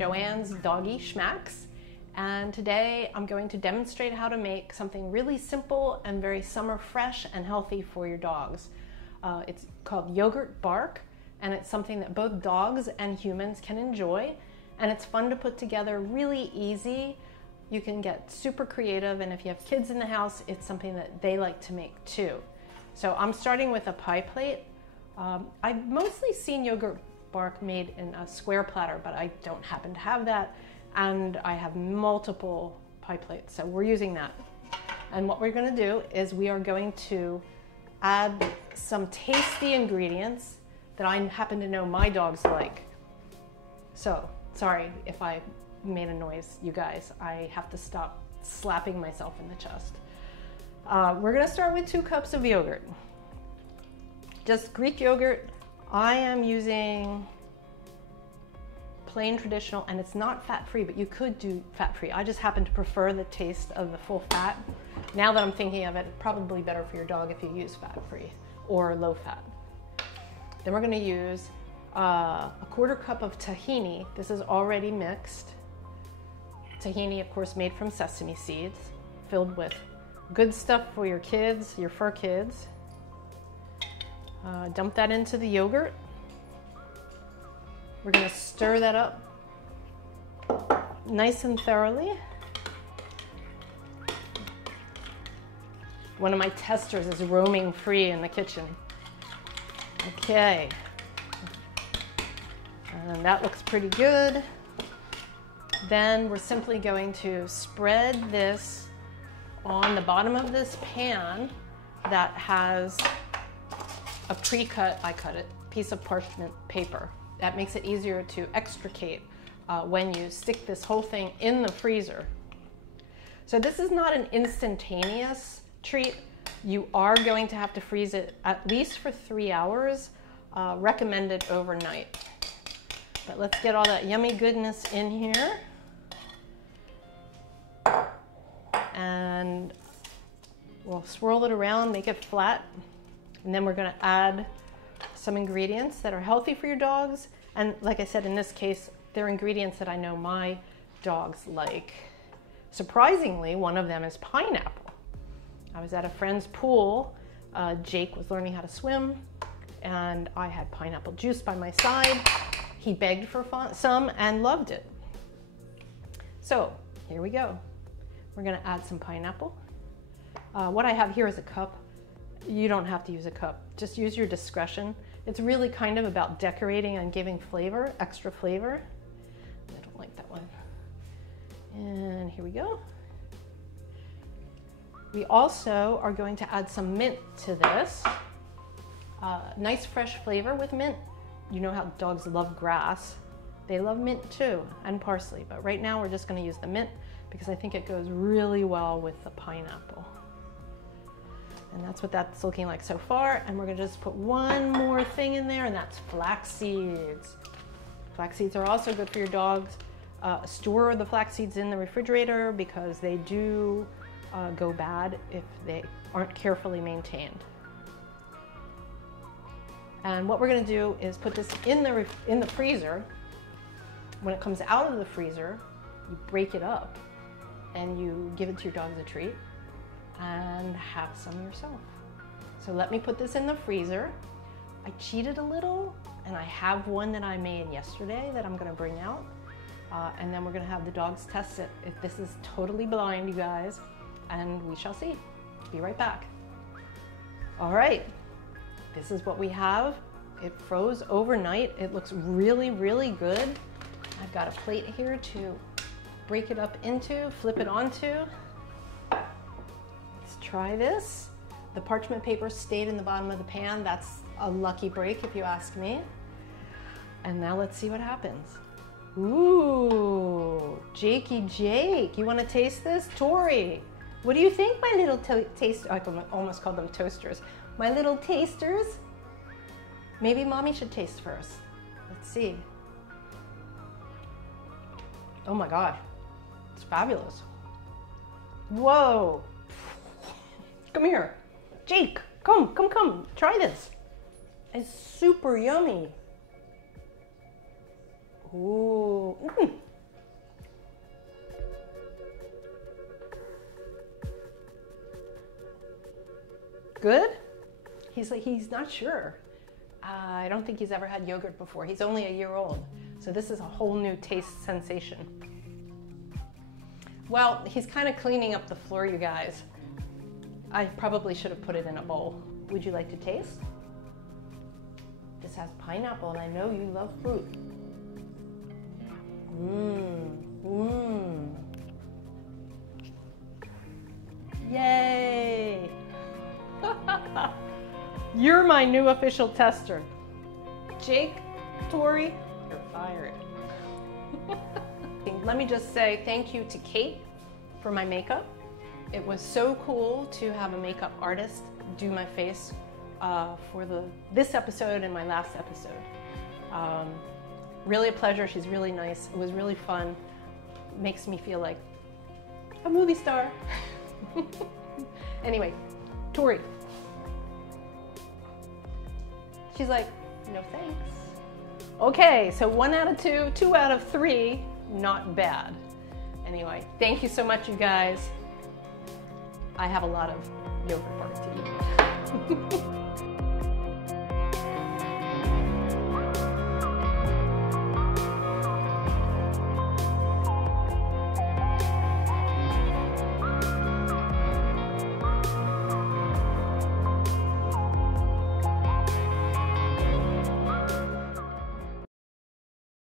Joanne's Doggy Schmacks, and today I'm going to demonstrate how to make something really simple and very summer fresh and healthy for your dogs. It's called yogurt bark, and it's something that both dogs and humans can enjoy, and it's fun to put together, really easy. You can get super creative, and if you have kids in the house, it's something that they like to make too. So I'm starting with a pie plate. I've mostly seen yogurt bark made in a square platter, but I don't happen to have that, and I have multiple pie plates, so we're using that. And what we're going to do is we are going to add some tasty ingredients that I happen to know my dogs like. So sorry if I made a noise, you guys. I have to stop slapping myself in the chest. We're going to start with 2 cups of yogurt, just Greek yogurt. I am using plain traditional, and it's not fat-free, but you could do fat-free. I just happen to prefer the taste of the full fat. Now that I'm thinking of it, it's probably better for your dog if you use fat-free or low fat. Then we're going to use a 1/4 cup of tahini. This is already mixed. Tahini, of course, made from sesame seeds, filled with good stuff for your kids, your fur kids. Dump that into the yogurt. We're going to stir that up nice and thoroughly. One of my testers is roaming free in the kitchen. Okay. And that looks pretty good. Then we're simply going to spread this on the bottom of this pan that has a pre-cut, I cut it, piece of parchment paper. That makes it easier to extricate when you stick this whole thing in the freezer. So this is not an instantaneous treat. You are going to have to freeze it at least for 3 hours, recommended overnight. But let's get all that yummy goodness in here. And we'll swirl it around, make it flat. And then we're going to add some ingredients that are healthy for your dogs. And like I said, in this case, they're ingredients that I know my dogs like. Surprisingly, one of them is pineapple. I was at a friend's pool. Jake was learning how to swim, and I had pineapple juice by my side. He begged for some and loved it. So here we go. We're going to add some pineapple. What I have here is a cup. You don't have to use a cup. Just use your discretion. It's really kind of about decorating and giving flavor, extra flavor. I don't like that one. And here we go. We also are going to add some mint to this. Nice fresh flavor with mint. You know how dogs love grass. They love mint too, and parsley. But right now we're just going to use the mint because I think it goes really well with the pineapple. And that's what that's looking like so far. And we're going to just put one more thing in there, and that's flax seeds. Flax seeds are also good for your dogs. Store the flax seeds in the refrigerator because they do go bad if they aren't carefully maintained. And what we're going to do is put this in the freezer. When it comes out of the freezer, you break it up and you give it to your dogs a treat and have some yourself. So let me put this in the freezer. I cheated a little, and I have one that I made yesterday that I'm going to bring out. And then we're going to have the dogs test it. If this is totally blind, you guys, and we shall see. Be right back. All right, this is what we have. It froze overnight. It looks really, really good. I've got a plate here to break it up into, flip it onto. Let's try this. The parchment paper stayed in the bottom of the pan. That's a lucky break if you ask me. And now let's see what happens. Ooh, Jakey Jake, you want to taste this? Tori, what do you think, my little taster? I almost called them toasters. My little tasters? Maybe mommy should taste first. Let's see. Oh my gosh, it's fabulous. Whoa. Come here. Jake, come, try this. It's super yummy. Ooh, Good? He's like, he's not sure. I don't think he's ever had yogurt before. He's only a year old. So this is a whole new taste sensation. Well, he's kind of cleaning up the floor, you guys. I probably should have put it in a bowl. Would you like to taste? This has pineapple, and I know you love fruit. Yay! You're my new official tester. Jake, Tori, you're fired. Let me just say thank you to Kate for my makeup. It was so cool to have a makeup artist do my face for this episode and my last episode. Really a pleasure. She's really nice. It was really fun. Makes me feel like a movie star. Anyway, Tori. She's like, no thanks. Okay, so 1 out of 2, 2 out of 3, not bad. Anyway, thank you so much, you guys. I have a lot of yogurt bark to eat.